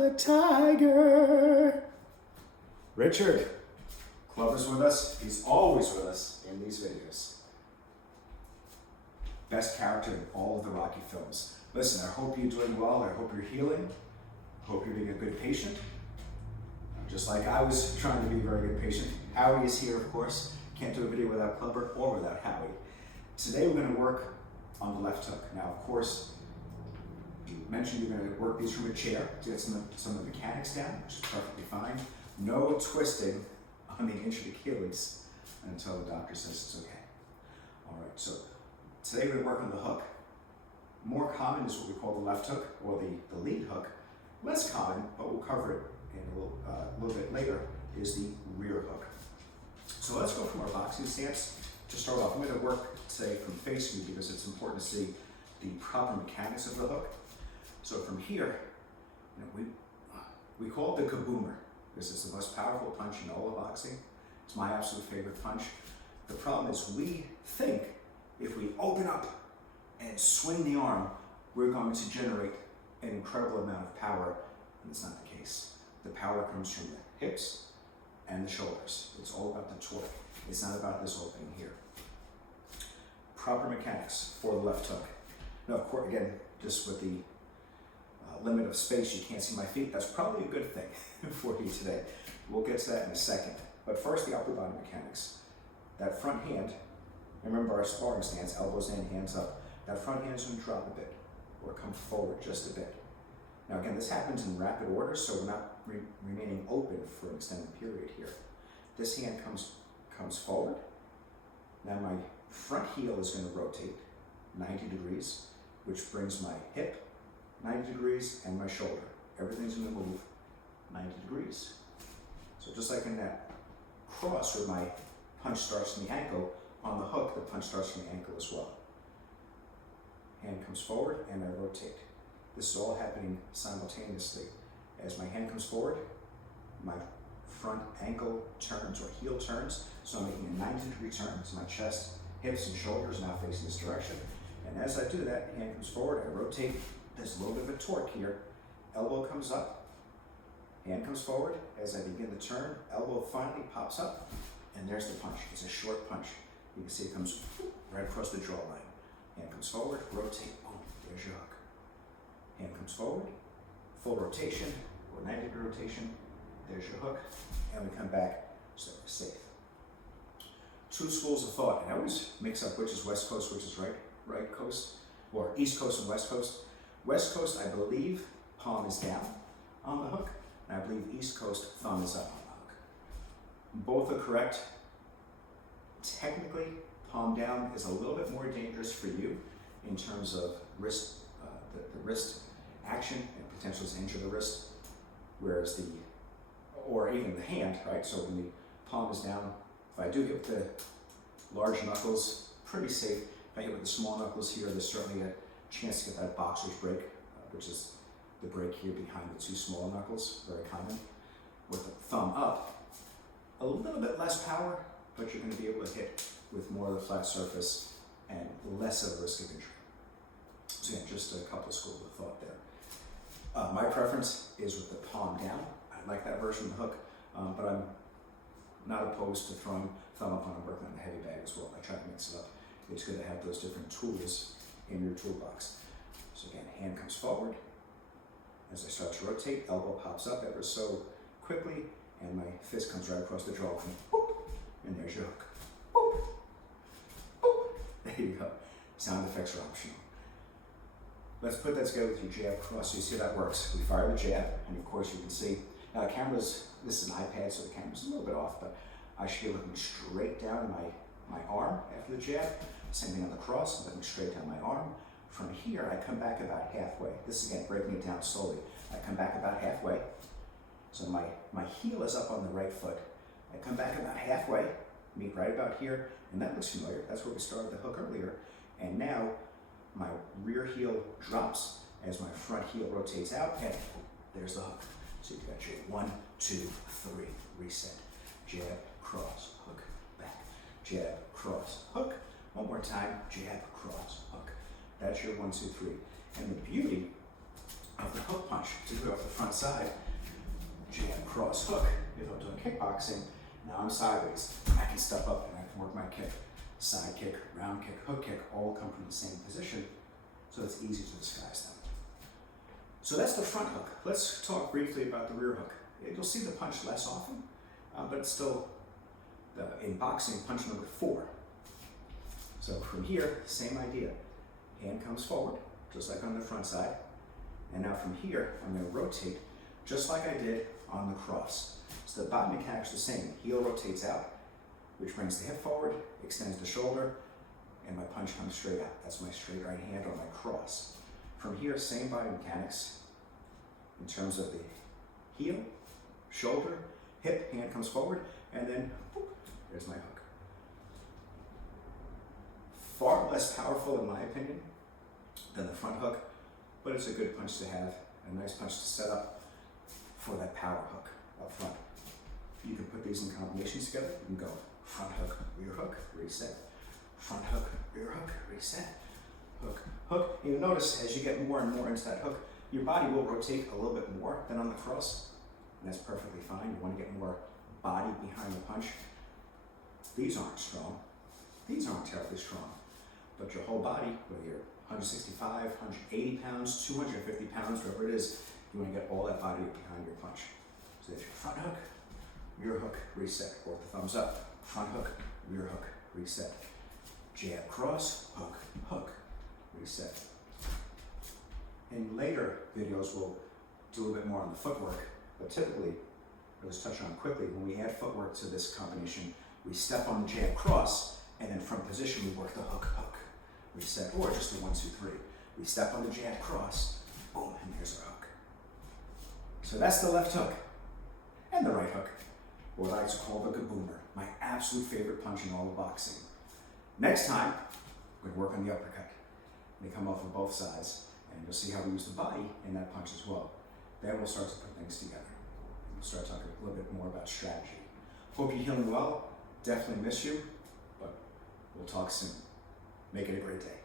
the tiger. Richard Glover's with us. He's always with us in these videos. Best character in all of the Rocky films. Listen, I hope you're doing well. I hope you're healing. I hope you're being a good patient. Just like I was trying to be a very good patient. Howie is here, of course. Can't do a video without Glover or without Howie. Today we're going to work on the left hook. Now, of course, you mentioned you're going to work these from a chair to get some of the mechanics down, which is perfectly fine. No twisting on the injured Achilles until the doctor says it's okay. All right, so today we're going to work on the hook. More common is what we call the left hook or the lead hook. Less common, but we'll cover it in a little bit later, is the rear hook. So let's go from our boxing stance to start off. I'm going to work today from face view because it's important to see the proper mechanics of the hook. So from here, we call it the kaboomer because it's the most powerful punch in all of boxing. It's my absolute favorite punch. The problem is we think if we open up and swing the arm, we're going to generate an incredible amount of power, and it's not the case. The power comes from the hips and the shoulders. It's all about the torque. It's not about this opening here. Proper mechanics for the left hook. Now, of course, again, just with the limit of space, you can't see my feet. That's probably a good thing for you today. We'll get to that in a second. But first, the upper body mechanics. That front hand, remember our sparring stance, elbows in, hands up. That front hand is going to drop a bit or come forward just a bit. Now again, this happens in rapid order, so we're not remaining open for an extended period here. This hand comes forward. Now my front heel is going to rotate 90 degrees, which brings my hip 90 degrees and my shoulder. Everything's going to move 90 degrees. So just like in that cross where my punch starts from the ankle, on the hook, the punch starts from the ankle as well. Hand comes forward and I rotate. This is all happening simultaneously. As my hand comes forward, my front ankle turns or heel turns, so I'm making a 90-degree turn. So my chest, hips, and shoulders now facing this direction. And as I do that, hand comes forward, I rotate. There's a little bit of a torque here. Elbow comes up, hand comes forward. As I begin the turn, elbow finally pops up, and there's the punch. It's a short punch. You can see it comes right across the jawline. Hand comes forward, rotate, boom, there's your hook. Hand comes forward, full rotation, or 90-degree rotation, there's your hook, and we come back so we're safe. Two schools of thought, and I always mix up which is West Coast, which is right coast, or East Coast and West Coast. West Coast, I believe, palm is down on the hook, and I believe East Coast, thumb is up on the hook. Both are correct. Technically, palm down is a little bit more dangerous for you in terms of wrist, the wrist action and potential to injure the wrist, whereas or even the hand, right? So when the palm is down, if I do hit with the large knuckles, pretty safe. If I hit with the small knuckles here, there's certainly a chance to get that boxer's break, which is the break here behind the two small knuckles, very common. With the thumb up, a little bit less power, but you're going to be able to hit with more of the flat surface and less of a risk of injury. So again, just a couple of schools of thought there. My preference is with the palm down. I like that version of the hook, but I'm not opposed to throwing thumb up when I'm working on the heavy bag as well. I try to mix it up. It's good to have those different tools in your toolbox. So again, hand comes forward. As I start to rotate, elbow pops up ever so quickly, and my fist comes right across the jaw. And there's your hook. Boop. Boop. There you go. Sound effects are optional. Let's put that together with your jab cross so you see how that works. We fire the jab, and of course you can see, now the camera's, this is an iPad, so the camera's a little bit off, but I should be looking straight down my arm after the jab. Same thing on the cross, I'm looking straight down my arm. From here, I come back about halfway. This is again, breaking it down slowly. I come back about halfway. So my heel is up on the right foot. I come back about halfway, meet right about here, and that looks familiar. That's where we started the hook earlier. And now my rear heel drops as my front heel rotates out, and there's the hook. So you've got your 1, 2, 3, reset. Jab, cross, hook, back. Jab, cross, hook. One more time, jab, cross, hook. That's your 1, 2, 3. And the beauty of the hook punch, particularly off the front side. Jab, cross, hook. If I'm doing kickboxing, now I'm sideways. I can step up and I can work my kick. Side kick, round kick, hook kick, all come from the same position, so it's easy to disguise them. So that's the front hook. Let's talk briefly about the rear hook. You'll see the punch less often, but it's still, in boxing, punch number 4. So from here, same idea. Hand comes forward, just like on the front side. And now from here, I'm going to rotate just like I did on the cross. So the body mechanics are the same. Heel rotates out, which brings the hip forward, extends the shoulder, and my punch comes straight out. That's my straight right hand on my cross. From here, same body mechanics in terms of the heel, shoulder, hip, hand comes forward, and then whoop, there's my hook. Far less powerful in my opinion than the front hook, but it's a good punch to have, a nice punch to set up for that power hook up front. You can put these in combinations together. You can go front hook, reset, front hook, rear hook, reset, hook, hook. And you'll notice as you get more and more into that hook, your body will rotate a little bit more than on the cross, and that's perfectly fine. You want to get more body behind the punch. These aren't strong. These aren't terribly strong, but your whole body, whether you're 165, 180 pounds, 250 pounds, whatever it is, you want to get all that body behind your punch. So there's your front hook, rear hook, reset, or the thumbs up, front hook, rear hook, reset, jab, cross, hook, hook, reset. In later videos, we'll do a little bit more on the footwork, but typically, I'll just touch on quickly, when we add footwork to this combination, we step on the jab, cross, and then from position, we work the hook, hook, reset, or just the 1, 2, 3. We step on the jab, cross, boom, and there's our hook. So that's the left hook, and the right hook, what I like to call the kaboomer, my absolute favorite punch in all of boxing. Next time, we're going to work on the uppercut. They come off of both sides, and you'll see how we use the body in that punch as well. Then we'll start to put things together. We'll start talking a little bit more about strategy. Hope you're healing well. Definitely miss you, but we'll talk soon. Make it a great day.